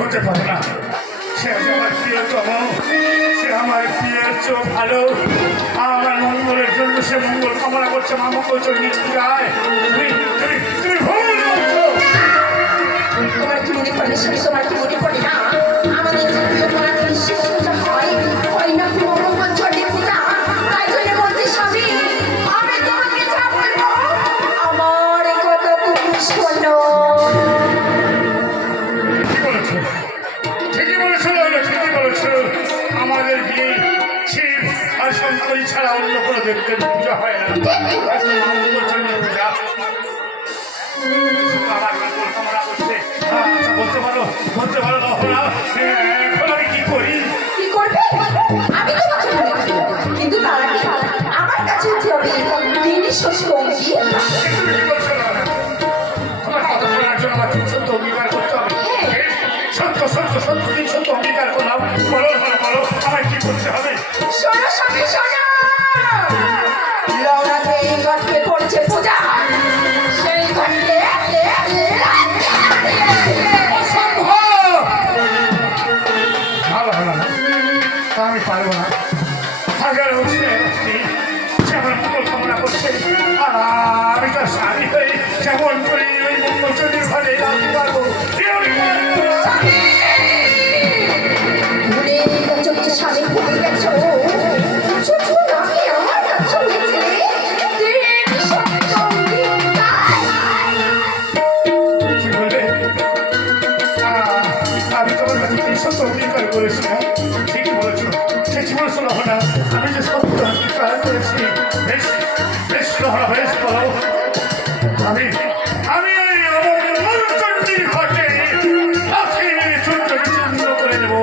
হতে পারে না, সে আমার প্রিয়তম, সে আমার প্রিয়ের চেয়েও ভালো। আমার মঙ্গলের জন্য সে মঙ্গল কামনা করছে। মা মঙ্গল চণ্ডী পূজায় তুমি ভুল করছো। তোমার কি মনে পড়ে? তোমার কি মনে পড়ে না আমাদের শেষ পূজা হয় না মঙ্গল চণ্ডী পূজা? তাই জন্য বলছি স্বামী, আমি তোমাকে যা বলবো আমার কথা তুমি শোনো। ঠিকই বলেছো, ঠিকই বলেছো। আমাদের বিয়ে শিব আর শঙ্করী ছাড়া অন্য কোনো দেবতার পূজা হয় না। মঙ্গল চণ্ডী পূজা আমার মঙ্গল কামনা করছে। বলতে পারো রহনা, এখন আমি কি করি? কি করবে? আমি তোমাকে বলবো, কিন্তু তার আগে আমার কাছে যেতে হবে তিনি শ্বশুর অঙ্গী। তোমার কথা শোনার জন্য আমার সত্য অঙ্গীকার করতে হবে। সত্য অঙ্গীকার করলাম। বলো আমার কি করতে হবে? শোনো স্বামী, শোনো। লওনাতে এই ঘটে পড়ছে পূজা, সেই ঘটে আমি পারবো না। হাজার যেমন মঙ্গল কামনা করছে, আমি তার স্বামী হয়ে যেমন করি ওই মঙ্গল চণ্ডীর ঘরে রাখতে পারবো। স্বামী ভুলে গেছো, আমি আমার কাছে কি বলবে? আমি তোমার কাছে কি সত্য অঙ্গীকার করেছি না? ঠিকই বলেছো রহনা, আমি যে সত্য অঙ্গীকার করেছি। বেশ রহনা, বেশ বলো। আমি ওই মঙ্গল চণ্ডীর ঘটে লাথি মেরে চূর্ণ বিচূর্ণ করে দেবো।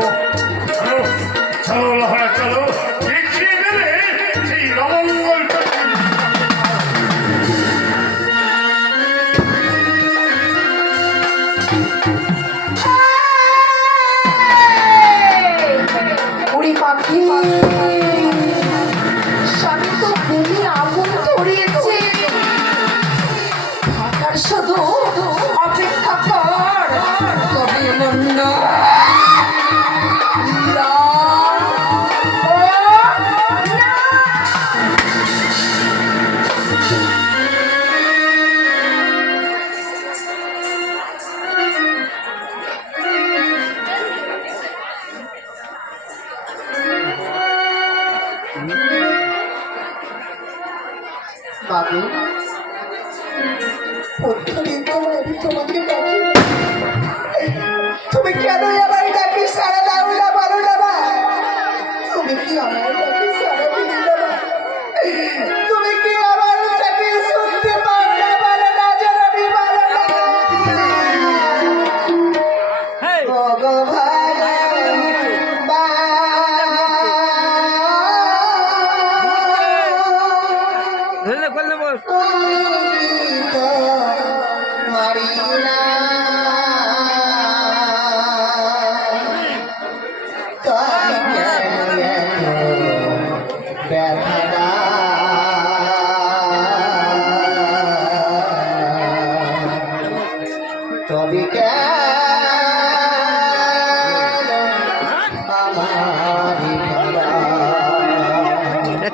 চলো রহনা, চলো, দেখিয়ে দেবে সেই অমঙ্গল পাখি। স্বামী তো ভূমি আগুন ধরিয়েছে, থাকার শুধু অপেক্ষা কর, তবে এমন না। বাবু, প্রত্যেকদিন তোমাকে ডাকি, তুমি কেন আমার ডাকি সারা দাও না? বলো না মা, তুমি কি আমার ডাকি সারা দিলে না? তুমি কি আমার ডাকি শুনতে পাও না? বলো না জননী, বলো না। ভগবান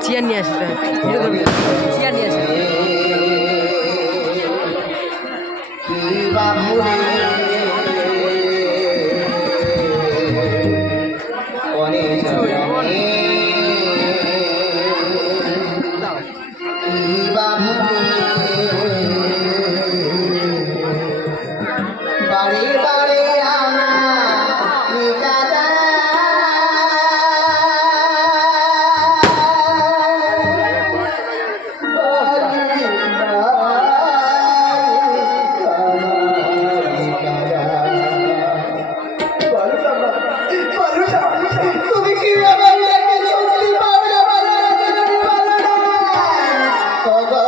চেয়ার নিয়ে আসবে, চেয়ার নিয়ে আসবে। ভগবান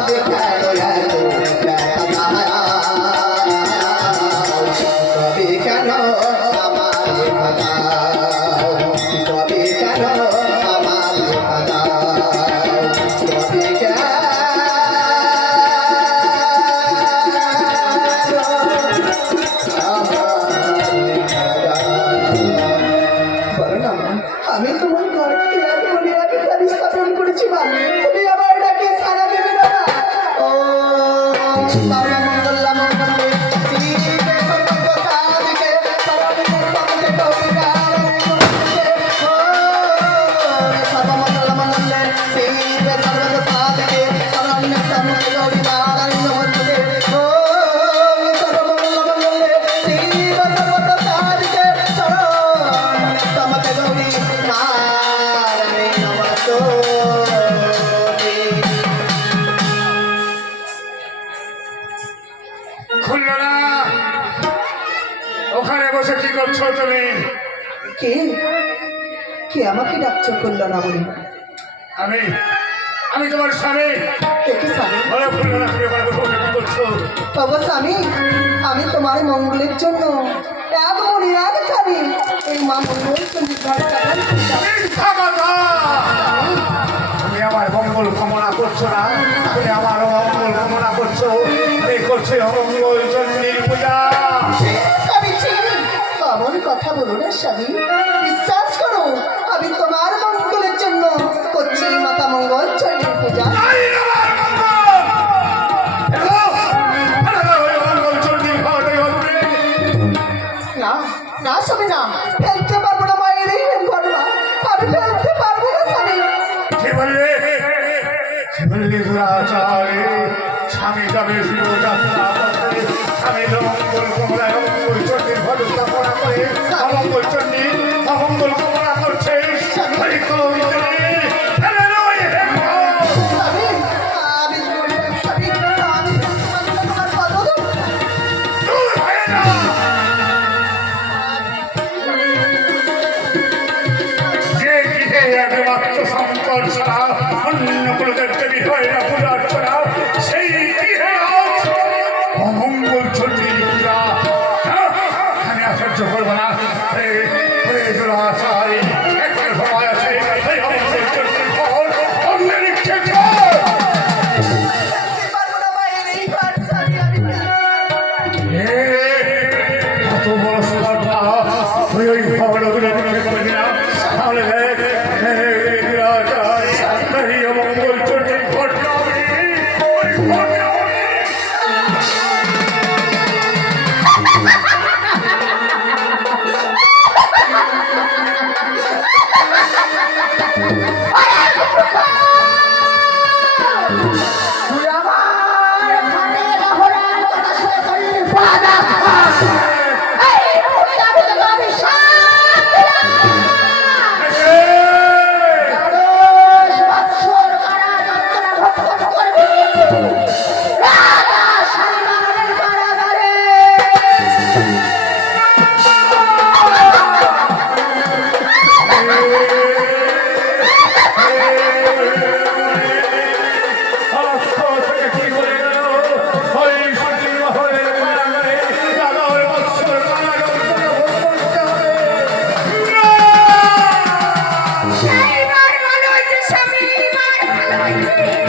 তবে কেন এত ব্যথা দাও? তবে কেন আমার ব্যথা দাও? তবে কেন আমার ব্যথা দাও? তবে কেন আমি তোমার ঘরকে মনে অধিকারী স্থাপন করেছি মা, তুমি আমার ডাকে সাড়া দেবে না। ও সর্বমঙ্গলা মঙ্গলে শিবে সর্বসাধিকে সর্ববিঘ্ন সর্বদে গৌরীকারণে নমস্তে। ও সর্বমঙ্গলা মঙ্গলে শিবে সর্বসাধিকে শরণ্যে ত্র্যম্বকে গৌরীকারণে নমস্তে। ও সর্বমঙ্গলা মঙ্গলে শিবে সর্বসাধিকে শরণ্যে ত্র্যম্বকে গৌরীকারণে নমস্তে। খুললো না। ওখানে বসে কি করছো তুমি? কে কে আমাকে ডাকছো করলো না বলে? আমি আমি তোমার স্বামী। দেখি স্বামী, বলো খুললো না, তুমি ওখানে বসে কি করছো? বাবা স্বামী, আমি তোমার মঙ্গলের জন্য এক মনে এক খানি এই মা মঙ্গল তুমি ঘর কাটান। মিথ্যা কথা! তুমি আমার মঙ্গল কামনা করছো না, তুমি আমার অমঙ্গল কামনা করছো। এই করছে অমঙ্গল চণ্ডীর পূজা। স্বামী এমন কথা বলো না স্বামী, বিশ্বাস করো আমি তোমার মঙ্গলের জন্য করছি মাতা মঙ্গল চণ্ডীর পূজা। এই আমার মঙ্গল! এগো! এগো, ওই অমঙ্গল চণ্ডীর ঘরে হবে। না না স্বামী না, ফেলতে পারবো না মায়ের এই ঘটনা, আমি ফেলতে পারবো না স্বামী। কে বললে? কে বললে দুরাচারে স্বামী যাবে শিবযাত্রা করতে? স্বামী অমঙ্গল কমলায় অমঙ্গল চণ্ডীর ঘরে স্থাপনা করে অমঙ্গল চণ্ডী অমঙ্গল কামনা করছে। ওই কৌমিত্রী, ফেলে দাও এই হেমন্ত। স্বামী, আমি স্বামী, আমি তোমার কথা দেব। দূর হয়ে যা। যে গৃহে একমাত্র শঙ্কর ছাড়া অন্য কোনো দেবদেবী হয় না পূজা অর্চনা, সেই গৃহে আজ অমঙ্গল চণ্ডীর পূজা। আমি আশ্চর্য করবো না। দুরাচারী একবার ভয় আছে, এই অমঙ্গল চণ্ডীর ফল অন্যের ইচ্ছে চল। ফেলতে পারবো না মায়ের এই ঘর স্বামী, আমি কত বড় শ্রদ্ধা! তুই ওই ভবন অভিনন্দনে করে দিলাম। তাহলে দেখ, এই অমঙ্গল চণ্ডীর ঘটনা এইবার ভালো হয়েছে স্বামী, এইবার ভালো হয়েছে।